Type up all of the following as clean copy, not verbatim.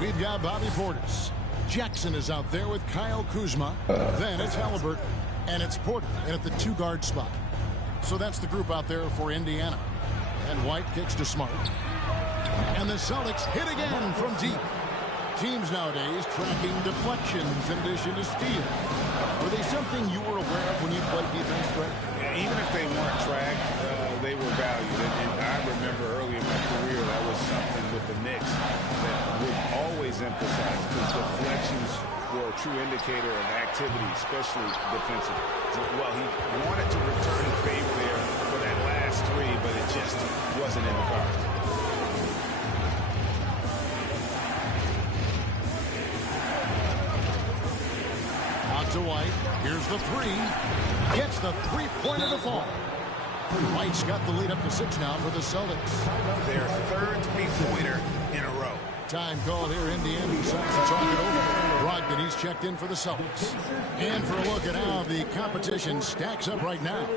We've got Bobby Portis. Jackson is out there with Kyle Kuzma. Then it's Halliburton. And it's Porter in at the 2-guard spot. So that's the group out there for Indiana. And White kicks to Smart. And the Celtics hit again from deep. Teams nowadays tracking deflections in addition to steals. Were they something you were aware of when you played defense, Fred? Yeah, even if they weren't tracked, they were valued. And I remember early in my career that was something with the Knicks that would always emphasize, because deflections were a true indicator of activity, especially defensive. Well, he wanted to return the favor there for that last three, but it just wasn't in the cards. To White. Here's the three. Gets the three-pointer to fall. White's got the lead up to 6 now for the Celtics. Their third three-pointer in a row. Time call here. Indiana decides to talk it over. Brogdon, he's checked in for the Celtics. And for a look at how the competition stacks up right now.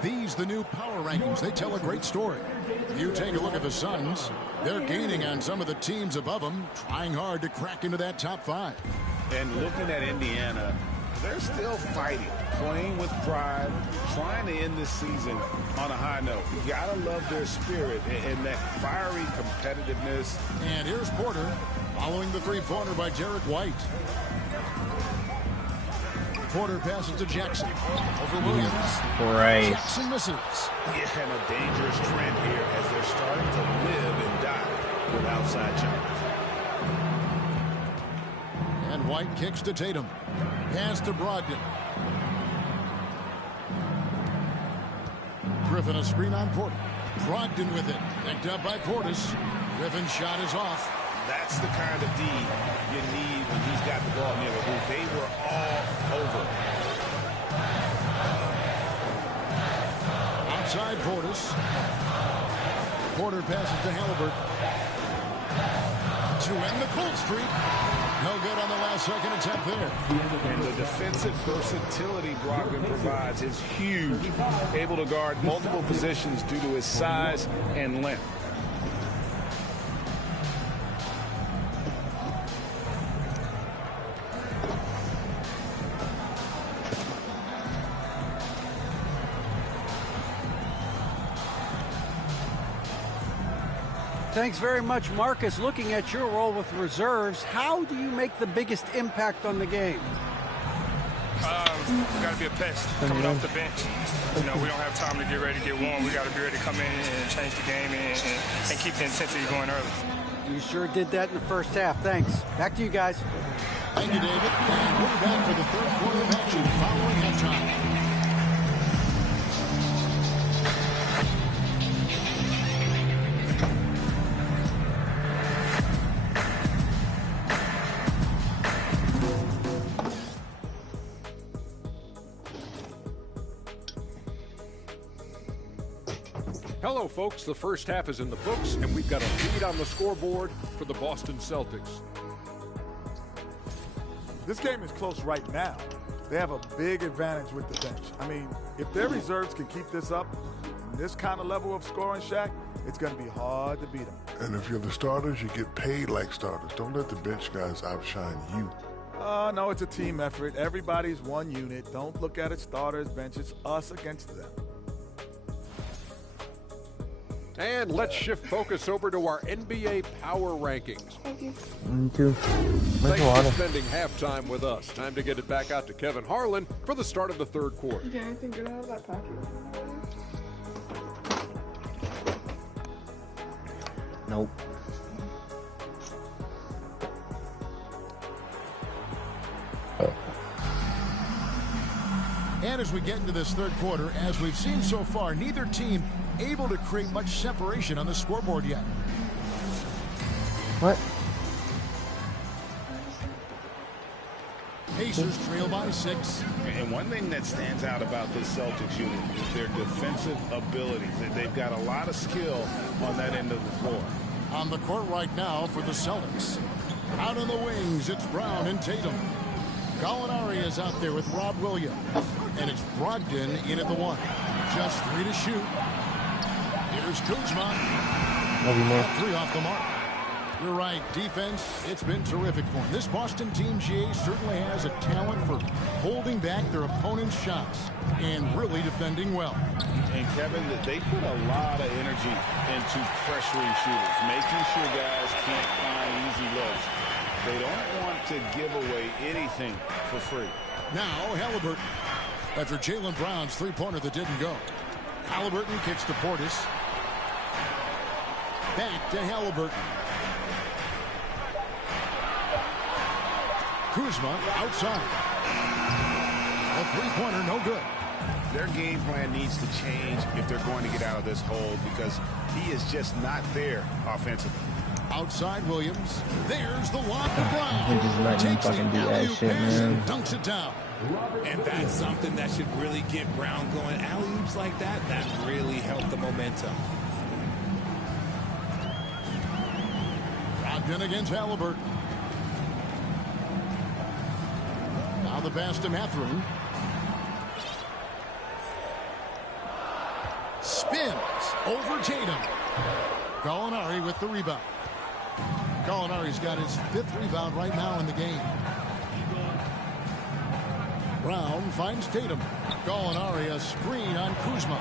These, the new power rankings, they tell a great story. You take a look at the Suns. They're gaining on some of the teams above them, trying hard to crack into that top 5. And looking at Indiana, they're still fighting, playing with pride, trying to end this season on a high note. You gotta love their spirit and that fiery competitiveness. And here's Porter following the three-pointer by Derek White. Porter passes to Jackson over Williams. Right. Jackson misses. Yeah, and a dangerous trend here as they're starting to live and die with outside jumpers. And White kicks to Tatum. Pass to Brogdon. Griffin a screen on Porter. Brogdon with it. Picked up by Portis. Griffin's shot is off. That's the kind of D you need when he's got the ball near the hoop. They were all over. Outside Portis. Porter passes to Halliburton. To end the cold streak. No good on the last second attempt there. And the defensive versatility Brogdon provides is huge. Able to guard multiple positions due to his size and length. Thanks very much, Marcus. Looking at your role with reserves, how do you make the biggest impact on the game? We got to be a pest coming off the bench. You know, we don't have time to get ready to get warm. We got to be ready to come in and change the game and keep the intensity going early. You sure did that in the first half. Thanks. Back to you guys. Thank you, David. And we're back for the third quarter of action following halftime. Hello, folks. The first half is in the books, and we've got a lead on the scoreboard for the Boston Celtics. This game is close right now. They have a big advantage with the bench. I mean, if their reserves can keep this up, this kind of level of scoring, Shaq, it's going to be hard to beat them. And if you're the starters, you get paid like starters. Don't let the bench guys outshine you. No, it's a team effort. Everybody's one unit. Don't look at it starters, bench. It's us against them. And let's shift focus over to our NBA Power Rankings. Thank you. Thanks for spending halftime with us. Time to get it back out to Kevin Harlan for the start of the third quarter. You get anything good out of that package? Nope. And as we get into this third quarter, as we've seen so far, neither team able to create much separation on the scoreboard yet. What? Pacers trail by 6. And one thing that stands out about this Celtics unit is their defensive abilities. They've got a lot of skill on that end of the floor. On the court right now for the Celtics. Out on the wings, it's Brown and Tatum. Gallinari is out there with Rob Williams. And it's Brogdon in at the 1. Just 3 to shoot. Here's Kuzma. 3 off the mark. You're right. Defense, it's been terrific for him. This Boston team, GA, certainly has a talent for holding back their opponent's shots and really defending well. And, Kevin, they put a lot of energy into pressuring shooters, making sure guys can't find easy looks. They don't want to give away anything for free. Now, Halliburton. After Jaylen Brown's three-pointer that didn't go. Halliburton kicks to Portis. Back to Halliburton. Kuzma outside. A three-pointer, no good. Their game plan needs to change if they're going to get out of this hole because he is just not there offensively. Outside Williams. There's the lob to Brown. We just let him Takes the fucking do that alley-oop shit, pass man. and dunks it down. And that's something that should really get Brown going. Alley-oops like that really help the momentum. Brogdon against Halliburton. Now the pass to Mathurin. Spins over Tatum. Gallinari with the rebound. Gallinari's got his 5th rebound right now in the game. Brown finds Tatum. Gallinari a screen on Kuzma.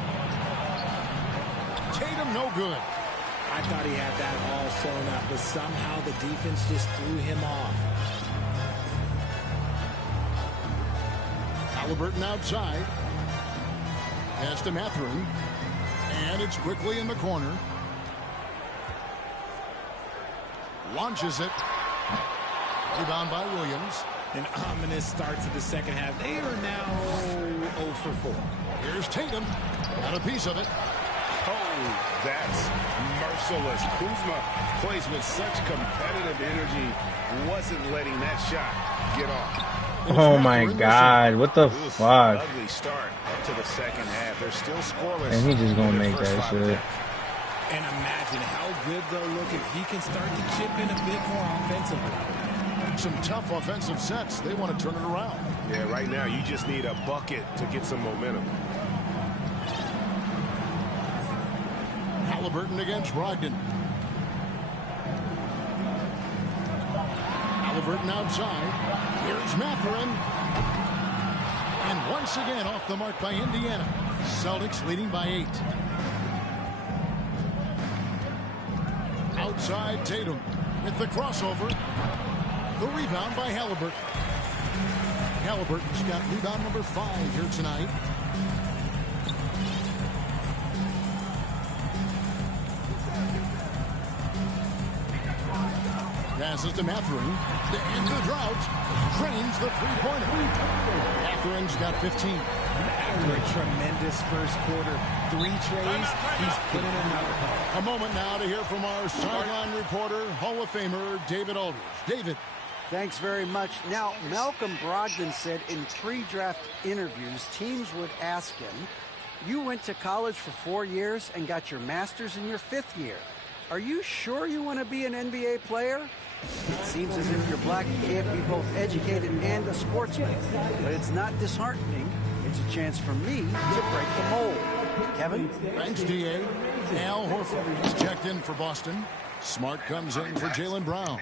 Tatum no good. I thought he had that all sewn up, but somehow the defense just threw him off. Halliburton outside. Pass to Mathurin. And it's quickly in the corner. Launches it. Rebound by Williams. An ominous start to the second half. They are now 0 for 4. Here's Tatum. Got a piece of it. Oh, that's merciless. Kuzma plays with such competitive energy. Wasn't letting that shot get off. Oh my God, what the fuck? Ugly start up to the second half. They're still scoreless. And he just gonna in their make first that 5 shit. attempts. And imagine how good they'll look if he can start to chip in a bit more offensively. Some tough offensive sets. They want to turn it around. Yeah, right now you just need a bucket to get some momentum. Halliburton against Brogdon. Halliburton outside. Here's Mathurin. And once again off the mark by Indiana. Celtics leading by 8. Outside Tatum with the crossover. The rebound by Halliburton. Halliburton's got rebound number 5 here tonight. Passes to Mathurin. To end the drought. Drains the three-pointer. Mathurin's got 15. After a tremendous first quarter, 3 trays, he's put in another. A moment now to hear from our sideline reporter, Hall of Famer David Aldridge. David. Thanks very much. Now, Malcolm Brogdon said in pre-draft interviews, teams would ask him, you went to college for 4 years and got your master's in your 5th year. Are you sure you want to be an NBA player? It seems as if you're black, you can't be both educated and a sportsman. But it's not disheartening. It's a chance for me to break the mold. Kevin? Thanks, D.A. Al Horford is checked in for Boston. Smart comes in for Jaylen Brown.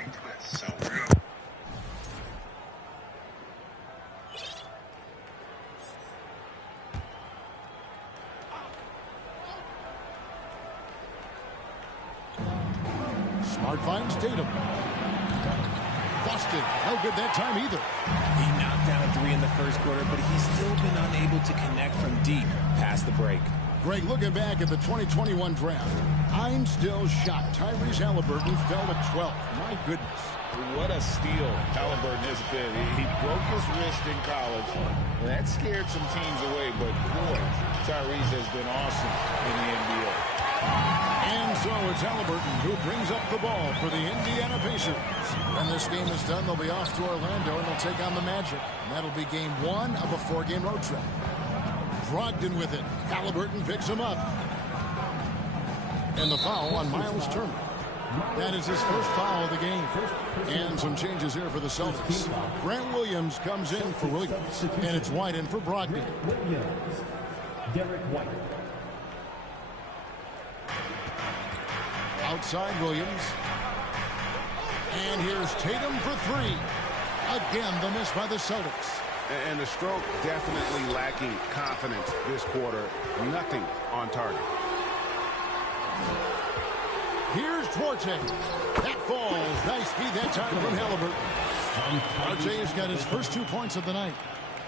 Smart finds Tatum. Busted. No good that time either. He knocked down a 3 in the first quarter, but he's still been unable to connect from deep past the break. Greg, looking back at the 2021 draft, I'm still shocked. Tyrese Halliburton fell to 12th. My goodness. What a steal Halliburton has been. He broke his wrist in college. And that scared some teams away, but boy, Tyrese has been awesome in the NBA. And so it's Halliburton who brings up the ball for the Indiana Pacers. When this game is done, they'll be off to Orlando and they'll take on the Magic. And that'll be game 1 of a 4-game road trip. Brogdon with it. Halliburton picks him up. And the foul on Miles Turner. That is his first foul of the game. And some changes here for the Celtics. Grant Williams comes in for Williams. And it's White in for Brogdon. Derek White. Outside Williams. And here's Tatum for three. Again, the miss by the Celtics. And the stroke definitely lacking confidence this quarter. Nothing on target. Here's Duarte. That falls. Nice feed that time from Halliburton. Duarte's got his first 2 points of the night.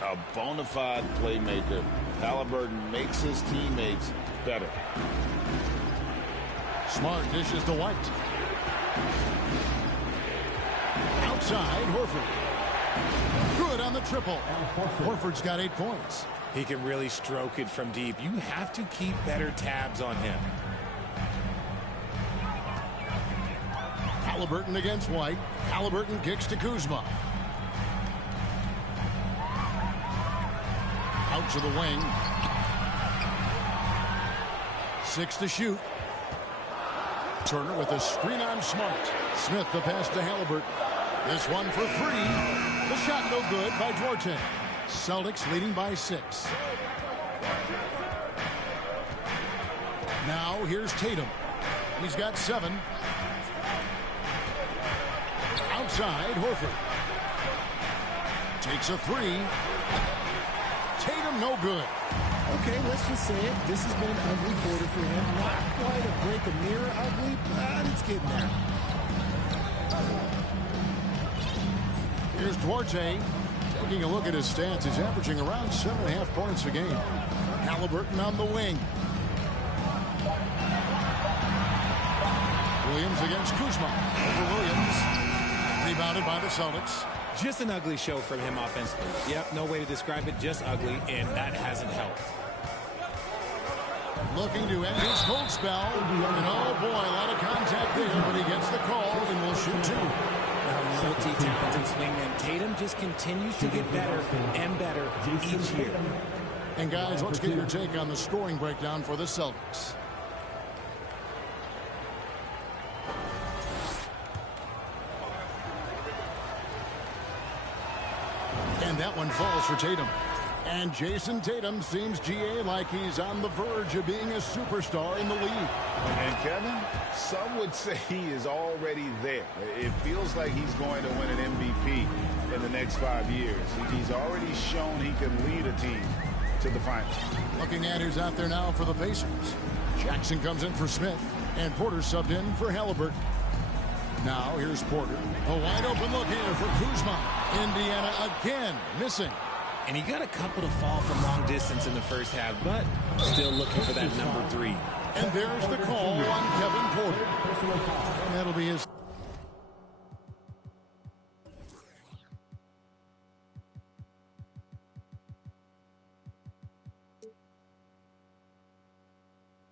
A bona fide playmaker. Halliburton makes his teammates better. Smart dishes to White. Outside, Horford. Good on the triple. Horford's got 8 points. He can really stroke it from deep. You have to keep better tabs on him. Halliburton against White. Halliburton kicks to Kuzma. Out to the wing. 6 to shoot. Turner with a screen on Smart. Smith the pass to Halliburton. This one for three. The shot no good by Duarte. Celtics leading by 6. Now here's Tatum. He's got 7. Outside, Horford. Takes a 3. Tatum no good. Okay, let's just say it. This has been an ugly quarter for him. Not quite a break a mirror ugly, but it's getting there. Here's Duarte. Taking a look at his stats, he's averaging around 7.5 points a game. Halliburton on the wing. Williams against Kuzma. Over Williams. Rebounded by the Celtics. Just an ugly show from him offensively. Yep, no way to describe it, just ugly, and that hasn't helped. Looking to end his cold spell. And oh boy, a lot of contact there, but he gets the call and will shoot 2. Multi-talented swingman Tatum just continues to get better and better each year. And guys, let's get your take on the scoring breakdown for the Celtics. And that one falls for Tatum. And Jason Tatum seems, GA, like he's on the verge of being a superstar in the league. And Kevin, some would say he is already there. It feels like he's going to win an MVP in the next 5 years. He's already shown he can lead a team to the finals. Looking at who's out there now for the Pacers. Jackson comes in for Smith, and Porter subbed in for Halliburton. Now here's Porter. A wide open look here for Kuzma. Indiana again missing. And he got a couple to fall from long distance in the first half, but still looking for that number 3. And there's the call on Kevin Porter. And that'll be his.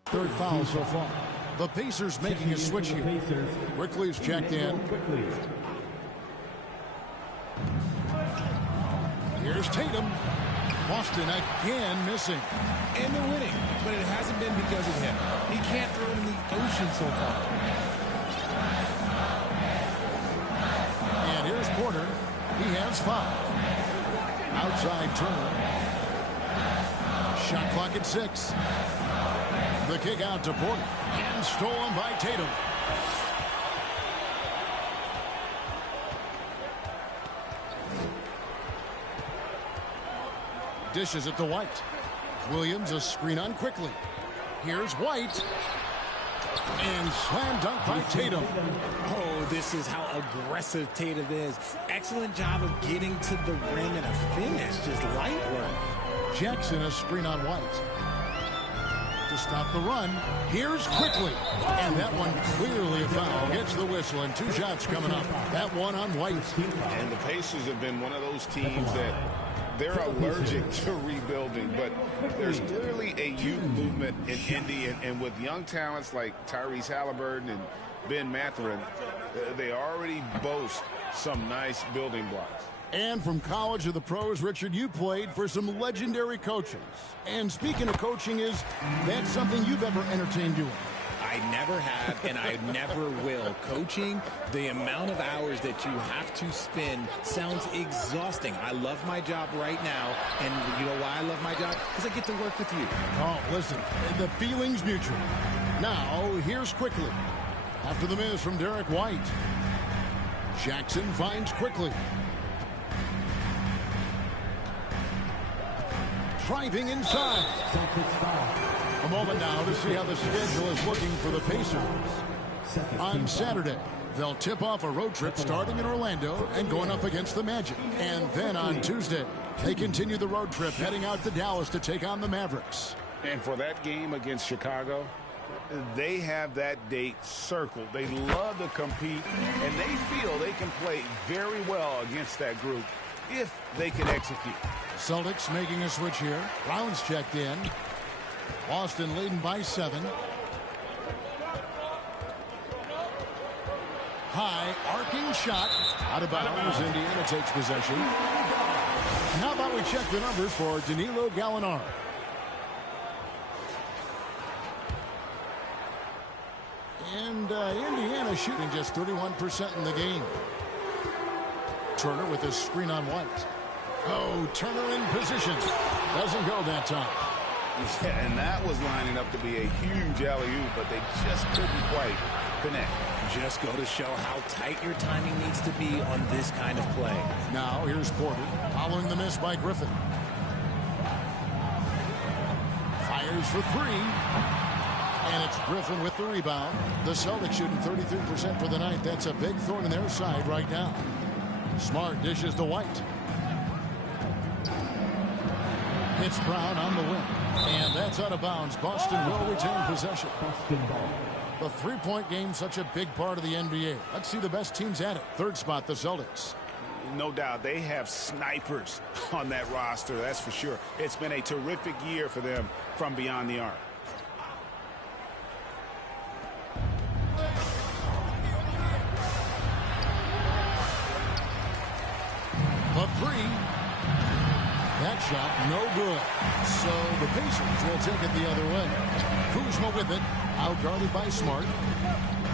Third foul so far. The Pacers making a switch here. Quickley's checked in. Here's Tatum. Boston again missing. And they're winning, but it hasn't been because of him. He can't throw it in the ocean so far. And here's Porter. He has 5. Outside Turner. Shot clock at 6. The kick out to Porter. And stolen by Tatum. Dishes it to White. Williams a screen on Quickly. Here's White. And slam dunk by Tatum. Oh, this is how aggressive Tatum is. Excellent job of getting to the rim and a finish. Just light work. Jackson a screen on White. To stop the run. Here's Quickly. And that one clearly a foul. Gets the whistle and 2 shots coming up. That one on White. And the Pacers have been one of those teams that they're allergic to rebuilding, but there's clearly a youth movement in Indy, and with young talents like Tyrese Halliburton and Ben Mathurin, they already boast some nice building blocks. And from college to the pros, Richard, you played for some legendary coaches. And speaking of coaching, is that something you've ever entertained doing? I never have, and I never will. Coaching, the amount of hours that you have to spend sounds exhausting. I love my job right now, and you know why I love my job? Because I get to work with you. Oh, listen, the feeling's mutual. Now, here's Quickly. After the miss from Derek White. Jackson finds quickly. Driving inside. A moment now to see how the schedule is looking for the Pacers. On Saturday, they'll tip off a road trip starting in Orlando and going up against the Magic. And then on Tuesday, they continue the road trip heading out to Dallas to take on the Mavericks. And for that game against Chicago, they have that date circled. They love to compete, and they feel they can play very well against that group if they can execute. Celtics making a switch here. Brown's checked in. Boston leading by 7. High arcing shot. Out of bounds. Indiana takes possession. How about we check the numbers for Danilo Gallinari? And Indiana shooting just 31% in the game. Turner with a screen on White. Oh, Turner in position. Doesn't go that time. Yeah, and that was lining up to be a huge alley-oop, but they just couldn't quite connect. Just go to show how tight your timing needs to be on this kind of play. Now here's Porter following the miss by Griffin. Fires for 3. And it's Griffin with the rebound. The Celtics shooting 33% for the night. That's a big thorn in their side right now. Smart dishes to White. It's Brown on the wing. And that's out of bounds. Boston will retain possession. The three-point game, such a big part of the NBA. Let's see the best teams at it. Third spot, the Celtics. No doubt they have snipers on that roster, that's for sure. It's been a terrific year for them from beyond the arc. The 3. That shot, no good. So the Pacers will take it the other way. Kuzma with it, outguarded by Smart.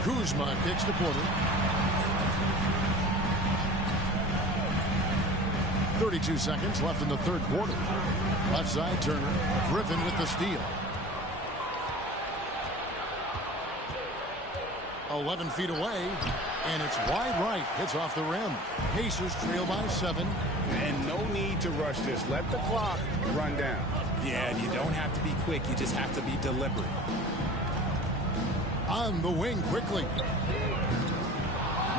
Kuzma kicks to Porter. 32 seconds left in the third quarter. Left side, Turner. Griffin with the steal. 11 feet away, and it's wide right. Hits off the rim. Pacers trail by 7. And no need to rush this. Let the clock run down. Yeah, and you don't have to be quick. You just have to be deliberate. On the wing quickly.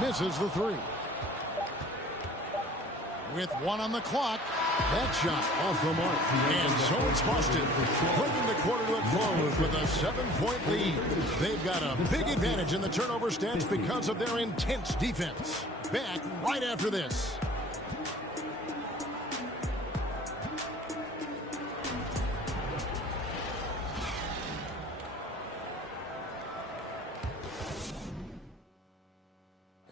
Misses the 3. With 1 on the clock. That shot off the mark. And so it's Boston, bringing the quarter to a close with a 7-point lead. They've got a big advantage in the turnover stats because of their intense defense. Back right after this.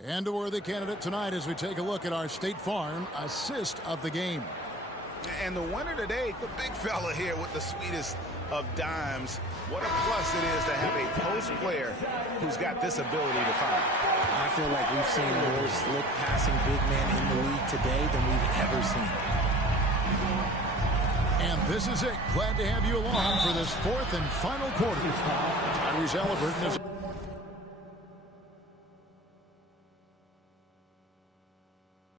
And a worthy candidate tonight as we take a look at our State Farm assist of the game. And the winner today, the big fella here with the sweetest of dimes. What a plus it is to have a post player who's got this ability to fire. I feel like we've seen more slick passing big man in the league today than we've ever seen. And this is it. Glad to have you along for this fourth and final quarter. Tyrese Haliburton is